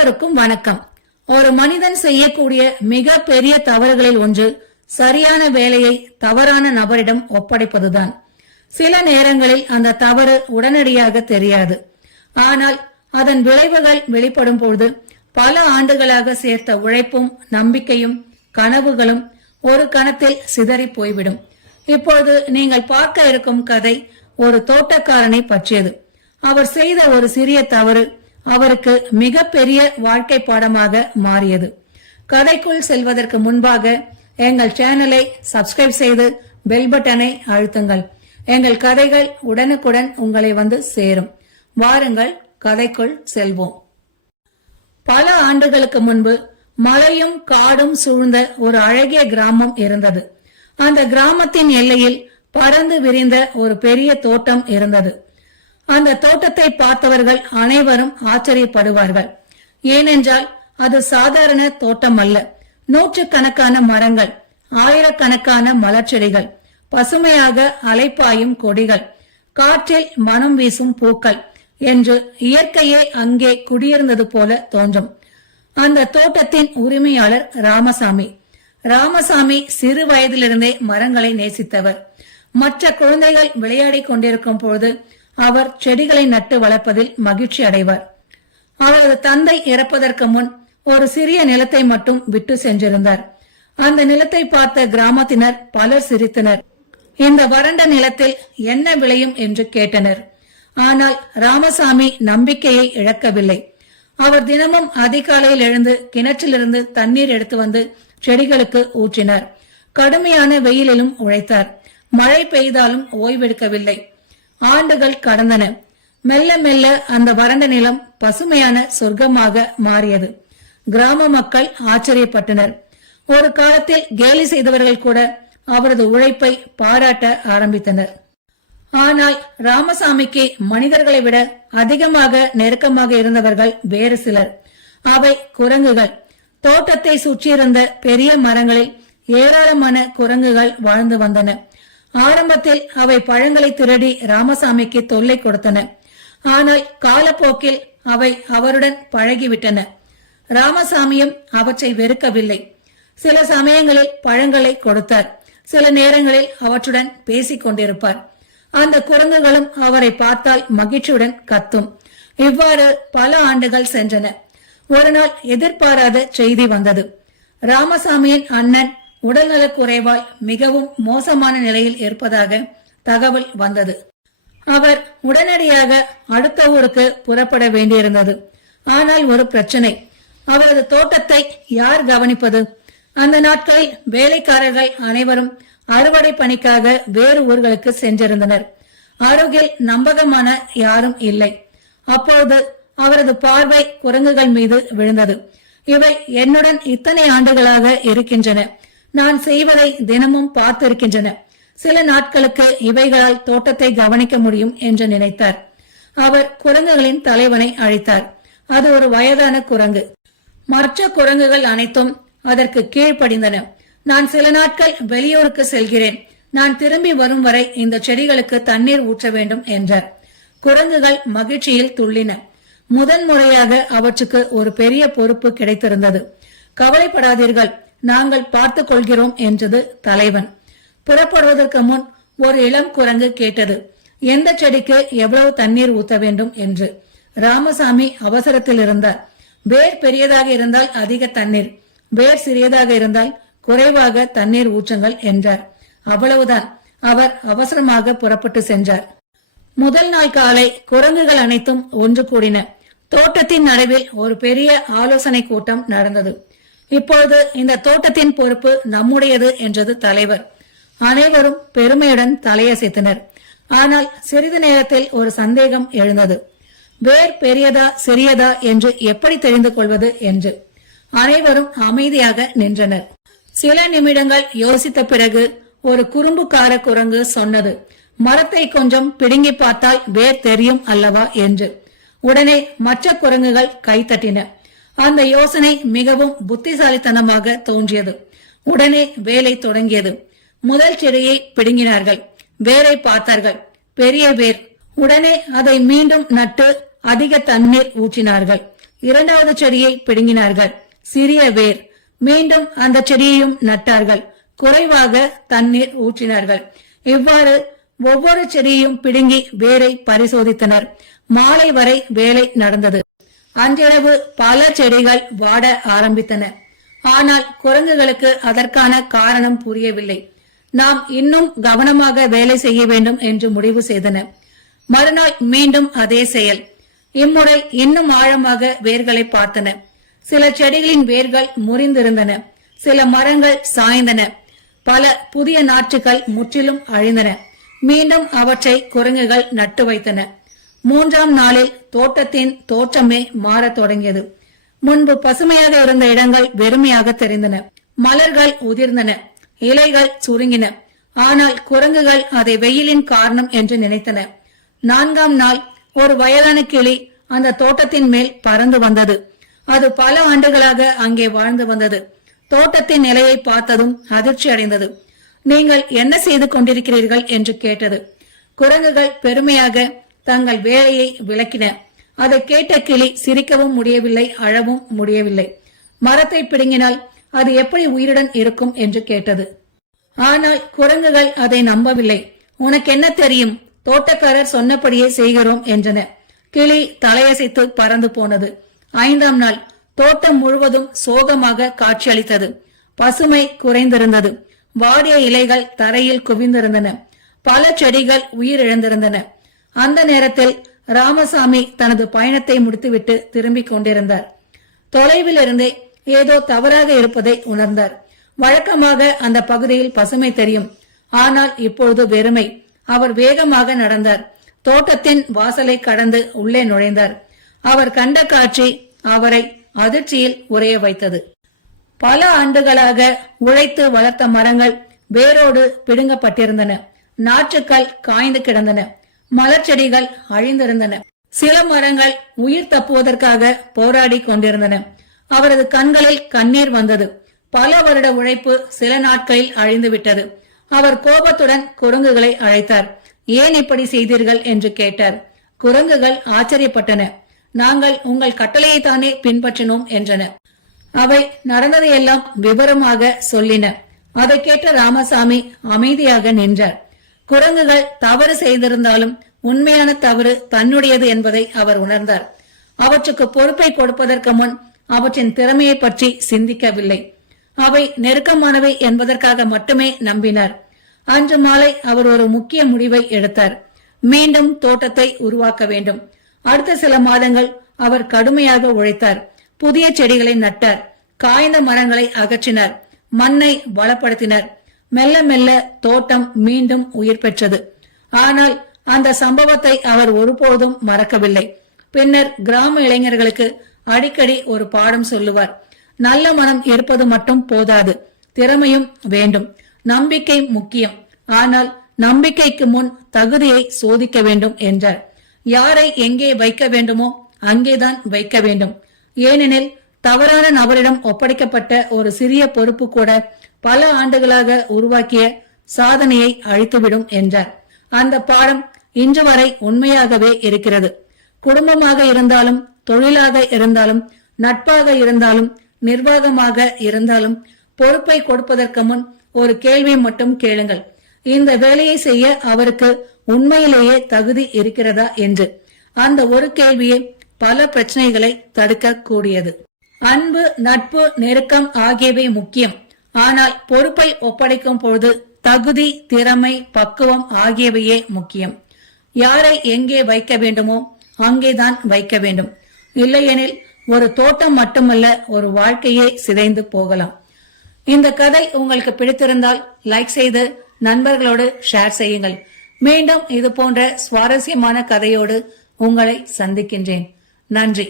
அனைவருக்கும் வணக்கம். ஒரு மனிதன் செய்யக்கூடிய மிக பெரிய தவறுகளில் ஒன்று சரியான வேலையை தவறான நபரிடம் ஒப்படைப்பதுதான். சில நேரங்களில் அந்த தவறு உடனடியாக தெரியாது. ஆனால் அதன் விளைவுகள் வெளிப்படும் போது பல ஆண்டுகளாக சேர்த்த உழைப்பும் நம்பிக்கையும் கனவுகளும் ஒரு கணத்தில் சிதறி போய்விடும். இப்பொழுது நீங்கள் பார்க்க இருக்கும் கதை ஒரு தோட்டக்காரனை பற்றியது. அவர் செய்த ஒரு சிறிய தவறு அவருக்கு மிக பெரிய வாழ்க்கை பாடமாக மாறியது. கதைக்குள் செல்வதற்கு முன்பாக எங்கள் சேனலை சப்ஸ்கிரைப் செய்து பெல் பட்டனை அழுத்துங்கள். எங்கள் கதைகள் உடனுக்குடன் உங்களை வந்து சேரும். வாருங்கள், கதைக்குள் செல்வோம். பல ஆண்டுகளுக்கு முன்பு மலையும் காடும் சூழ்ந்த ஒரு அழகிய கிராமம் இருந்தது. அந்த கிராமத்தின் எல்லையில் பறந்து விரிந்த ஒரு பெரிய தோட்டம் இருந்தது. அந்த தோட்டத்தை பார்த்தவர்கள் அனைவரும் ஆச்சரியப்படுவார்கள். ஏனென்றால் அது சாதாரண தோட்டம் அல்ல. நூற்றுக்கணக்கான மரங்கள், ஆயிரக்கணக்கான மலர்ச்செடிகள், பசுமையாக அலைப்பாயும் கொடிகள், காற்றில் மனம் வீசும் பூக்கள் என்று இயற்கையே அங்கே குடியிருந்தது போல தோன்றும். அந்த தோட்டத்தின் உரிமையாளர் ராமசாமி. ராமசாமி சிறு வயதிலிருந்தே மரங்களை நேசித்தவர். மற்ற குழந்தைகள் விளையாடி கொண்டிருக்கும் பொழுது அவர் செடிகளை நட்டு வளர்ப்பதில் மகிழ்ச்சி அடைவார். அவரது தந்தை இறப்பதற்கு முன் ஒரு சிறிய நிலத்தை மட்டும் விட்டு சென்றிருந்தார். அந்த நிலத்தை பார்த்த கிராமத்தினர் பலர் சிரித்தனர். இந்த வறண்ட நிலத்தில் என்ன விளையும் என்று கேட்டனர். ஆனால் ராமசாமி நம்பிக்கையை இழக்கவில்லை. அவர் தினமும் அதிகாலையில் எழுந்து கிணற்றிலிருந்து தண்ணீர் எடுத்து வந்து செடிகளுக்கு ஊற்றினார். கடுமையான வெயிலிலும் உழைத்தார். மழை பெய்தாலும் ஓய்வெடுக்கவில்லை. ஆண்டுகள் கடந்தன. மெல்ல மெல்ல அந்த வறண்ட நிலம் பசுமையான சொர்க்கமாக மாறியது. கிராம மக்கள் ஆச்சரியப்பட்டனர். ஒரு காலத்தில் கேலி செய்தவர்கள் கூட அவரது உழைப்பை பாராட்ட ஆரம்பித்தனர். ஆனால் ராமசாமிக்கு மனிதர்களை விட அதிகமாக நெருக்கமாக இருந்தவர்கள் வேறு சிலர். அவை குரங்குகள். தோட்டத்தை சுற்றியிருந்த பெரிய மரங்களில் ஏராளமான குரங்குகள் வாழ்ந்து வந்தன. ஆரம்பத்தில் அவை பழங்களை திருடி ராமசாமிக்கு தொல்லை கொடுத்தன. ஆனால் காலப்போக்கில் அவை அவருடன் பழகிவிட்டன. ராமசாமியும் அவற்றை வெறுக்கவில்லை. சில சமயங்களில் பழங்களை கொடுத்தார். சில நேரங்களில் அவற்றுடன் பேசிக் கொண்டிருப்பார். அந்த குரங்குகளும் அவரை பார்த்தால் மகிழ்ச்சியுடன் கத்தும். இவ்வாறு பல ஆண்டுகள் சென்றன. ஒரு நாள் எதிர்பாராத செய்தி வந்தது. ராமசாமியின் அண்ணன் உடல்நலக் குறைவால் மிகவும் மோசமான நிலையில் இருப்பதாக தகவல் வந்தது. அவர் உடனடியாக அடுத்த ஊருக்கு புறப்பட வேண்டியிருந்தது. ஆனால் ஒரு பிரச்சனை. அவரது தோட்டத்தை யார் கவனிப்பது? அந்த நாட்களில் வேலைக்காரர்கள் அனைவரும் அறுவடை பணிக்காக வேறு ஊர்களுக்கு சென்றிருந்தனர். அருகில் நம்பகமான யாரும் இல்லை. அப்போது அவரது பார்வை குரங்குகள் மீது விழுந்தது. இவை என்னுடன் இத்தனை ஆண்டுகளாக இருக்கின்றன. நான் செய்வதை தினமும் பார்த்திருக்கின்றன. சில நாட்களுக்கு இவைகளால் தோட்டத்தை கவனிக்க முடியும் என்று நினைத்தார். அவர் குரங்குகளின் தலைவனை அழைத்தார். அது ஒரு வயதான குரங்கு. மற்ற குரங்குகள் அனைத்தும் அதற்கு கீழ்ப்படிந்தன. நான் சில நாட்கள் வெளியூருக்கு செல்கிறேன். நான் திரும்பி வரும் வரை இந்த செடிகளுக்கு தண்ணீர் ஊற்ற வேண்டும் என்றார். குரங்குகள் மகிழ்ச்சியில் துள்ளின. முதன்முறையாக அவற்றுக்கு ஒரு பெரிய பொறுப்பு கிடைத்திருந்தது. கவலைப்படாதீர்கள், நாங்கள் பார்த்துக் கொள்கிறோம் என்றது தலைவன். புறப்படுவதற்கு முன் ஒரு இளம் குரங்கு கேட்டது, எந்த செடிக்கு எவ்வளவு தண்ணீர் ஊத்த வேண்டும் என்று. ராமசாமி அவசரத்தில் இருந்தார். வேர் பெரியதாக இருந்தால் அதிக தண்ணீர், வேர் சிறியதாக இருந்தால் குறைவாக தண்ணீர் ஊற்றுங்கள் என்றார். அவ்வளவுதான். அவர் அவசரமாக புறப்பட்டு சென்றார். முதல் நாள் காலை குரங்குகள் அனைத்தும் ஒன்று கூடின. தோட்டத்தின் நடுவில் ஒரு பெரிய ஆலோசனை கூட்டம் நடந்தது. இப்பொழுது இந்த தோட்டத்தின் பொறுப்பு நம்முடையது என்றது தலைவர். அனைவரும் பெருமையுடன் தலையசைத்தனர். ஆனால் சிறிது நேரத்தில் ஒரு சந்தேகம் எழுந்தது. வேர் பெரியதா சிறியதா என்று எப்படி தெரிந்து கொள்வது என்று. அனைவரும் அமைதியாக நின்றனர். சில நிமிடங்கள் யோசித்த பிறகு ஒரு குறும்புக்கார குரங்கு சொன்னது, மரத்தை கொஞ்சம் பிடுங்கி பார்த்தால் வேர் தெரியும் அல்லவா என்று. உடனே மற்ற குரங்குகள் கைத்தட்டின. அந்த யோசனை மிகவும் புத்திசாலித்தனமாக தோன்றியது. உடனே வேலை தொடங்கியது. முதல் செடியை பிடுங்கினார்கள். வேரை பார்த்தார்கள். பெரிய வேர். உடனே அதை மீண்டும் நட்டு அதிக தண்ணீர் ஊற்றினார்கள். இரண்டாவது செடியை பிடுங்கினார்கள். சிறிய வேர். மீண்டும் அந்த செடியையும் நட்டார்கள். குறைவாக தண்ணீர் ஊற்றினார்கள். இவ்வாறு ஒவ்வொரு செடியையும் பிடுங்கி வேரை பரிசோதித்தனர். மாலை வரை வேலை நடந்தது. அன்றிரவு பல செடிகள் வாட ஆரம்பித்தன. ஆனால் குரங்குகளுக்கு அதற்கான காரணம் புரியவில்லை. நாம் இன்னும் கவனமாக வேலை செய்ய வேண்டும் என்று முடிவு செய்தன. மறுநாள் மீண்டும் அதே செயல். இம்முறை இன்னும் ஆழமாக வேர்களை பார்த்தன. சில செடிகளின் வேர்கள் முறிந்திருந்தன. சில மரங்கள் சாய்ந்தன. பல புதிய நாற்றுகள் முற்றிலும் அழிந்தன. மீண்டும் அவற்றை குரங்குகள் நட்டு வைத்தன. மூன்றாம் நாளில் தோட்டத்தின் தோற்றமே மாறத் தொடங்கியது. முன்பு பசுமையாக இருந்த இடங்கள் வெறுமையாக தெரிந்தன. மலர்கள் உதிர்ந்தன. இலைகள் சுருங்கின. ஆனால் குரங்குகள் அதை வெயிலின் காரணம் என்று நினைத்தன. நான்காம் நாள் ஒரு வயதான கிளி அந்த தோட்டத்தின் மேல் பறந்து வந்தது. அது பல ஆண்டுகளாக அங்கே வாழ்ந்து வந்தது. தோட்டத்தின் நிலையை பார்த்ததும் அதிர்ச்சி அடைந்தது. நீங்கள் என்ன செய்து கொண்டிருக்கிறீர்கள் என்று கேட்டது. குரங்குகள் பெருமையாக தங்கள் வேலையை விளக்கின. அதை கேட்ட கிளி சிரிக்கவும் முடியவில்லை, அழவும் முடியவில்லை. மரத்தை பிடுங்கினால் அது எப்படி உயிருடன் இருக்கும் என்று கேட்டது. ஆனால் குரங்குகள் அதை நம்பவில்லை. உனக்கு என்ன தெரியும், தோட்டக்காரர் சொன்னபடியே செய்கிறோம் என்றன. கிளி தலையசைத்து பறந்து போனது. ஐந்தாம் நாள் தோட்டம் முழுவதும் சோகமாக காட்சியளித்தது. பசுமை குறைந்திருந்தது. வாடிய இலைகள் தரையில் குவிந்திருந்தன. பல செடிகள் உயிரிழந்திருந்தன. அந்த நேரத்தில் ராமசாமி தனது பயணத்தை முடித்துவிட்டு திரும்பிக் கொண்டிருந்தார். தொலைவில் இருந்தே ஏதோ தவறாக இருப்பதை உணர்ந்தார். வழக்கமாக அந்த பகுதியில் பசுமை தெரியும். ஆனால் இப்பொழுது வெறுமை. அவர் வேகமாக நடந்தார். தோட்டத்தின் வாசலை கடந்து உள்ளே நுழைந்தார். அவர் கண்ட காட்சி அவரை அதிர்ச்சியில் உறைய வைத்தது. பல ஆண்டுகளாக உழைத்து வளர்த்த மரங்கள் வேரோடு பிடுங்கப்பட்டிருந்தன. நாற்றுக்கள் காய்ந்து கிடந்தன. மலர் செடிகள் அழிந்திருந்தன. சில மரங்கள் உயிர் தப்புவதற்காக போராடி கொண்டிருந்தன. அவரது கண்களில் கண்ணீர் வந்தது. பல வருட உழைப்பு சில நாட்களில் அழிந்துவிட்டது. அவர் கோபத்துடன் குரங்குகளை அழைத்தார். ஏன் இப்படி செய்தீர்கள் என்று கேட்டார். குரங்குகள் ஆச்சரியப்பட்டன. நாங்கள் உங்கள் கட்டளையைத்தானே பின்பற்றினோம் என்றன. அவை நடந்ததையெல்லாம் விவரமாக சொல்லின. அதை கேட்ட ராமசாமி அமைதியாக நின்றார். குரங்குகள் தவறு செய்திருந்தாலும் உண்மையான தவறு தன்னுடையது என்பதை அவர் உணர்ந்தார். அவற்றுக்கு பொறுப்பை கொடுப்பதற்கு முன் அவற்றின் திறமையை பற்றி சிந்திக்கவில்லை. அவை நெருக்கமானவை என்பதற்காக மட்டுமே நம்பினார். அன்று மாலை அவர் ஒரு முக்கிய முடிவை எடுத்தார். மீண்டும் தோட்டத்தை உருவாக்க வேண்டும். அடுத்த சில மாதங்கள் அவர் கடுமையாக உழைத்தார். புதிய செடிகளை நட்டார். காய்ந்த மரங்களை அகற்றினார். மண்ணை வளப்படுத்தினார். மெல்ல மெல்ல தோட்டம் மீண்டும் உயிர் பெற்றது. ஆனால் அந்த சம்பவத்தை அவர் ஒருபோதும் மறக்கவில்லை. பின்னர் கிராம இளைஞர்களுக்கு அடிக்கடி ஒரு பாடம் சொல்லுவார். நல்ல மனம் இருப்பது மட்டும் போதாது, திறமையும் வேண்டும். நம்பிக்கை முக்கியம். ஆனால் நம்பிக்கைக்கு முன் தகுதியை சோதிக்க வேண்டும் என்றார். யாரை எங்கே வைக்க வேண்டுமோ அங்கேதான் வைக்க வேண்டும். ஏனெனில் தவறான நபரிடம் ஒப்படைக்கப்பட்ட ஒரு சிறிய பொறுப்பு கூட பல ஆண்டுகளாக உருவாக்கிய சாதனையை அழித்துவிடும் என்றார். அந்த பாடம் இன்று வரை உண்மையாகவே இருக்கிறது. குடும்பமாக இருந்தாலும், தொழிலாக இருந்தாலும், நட்பாக இருந்தாலும், நிர்வாகமாக இருந்தாலும் பொறுப்பை கொடுப்பதற்கு முன் ஒரு கேள்வி மட்டும் கேளுங்கள். இந்த வேலையை செய்ய அவருக்கு உண்மையிலேயே தகுதி இருக்கிறதா என்று. அந்த ஒரு கேள்வியே பல பிரச்சனைகளை தடுக்க கூடியது. அன்பு, நட்பு, நெருக்கம் ஆகியவை முக்கியம். ஆனால் பொறுப்பை ஒப்படைக்கும் பொழுது தகுதி, திறமை, பக்குவம் ஆகியவையே முக்கியம். யாரை எங்கே வைக்க வேண்டுமோ அங்கேதான் வைக்க வேண்டும். இல்லையெனில் ஒரு தோட்டம் மட்டுமல்ல, ஒரு வாழ்க்கையே சிதைந்து போகலாம். இந்த கதை உங்களுக்கு பிடித்திருந்தால் லைக் செய்து நண்பர்களோடு ஷேர் செய்யுங்கள். மீண்டும் இது போன்ற சுவாரஸ்யமான கதையோடு உங்களை சந்திக்கின்றேன். நன்றி.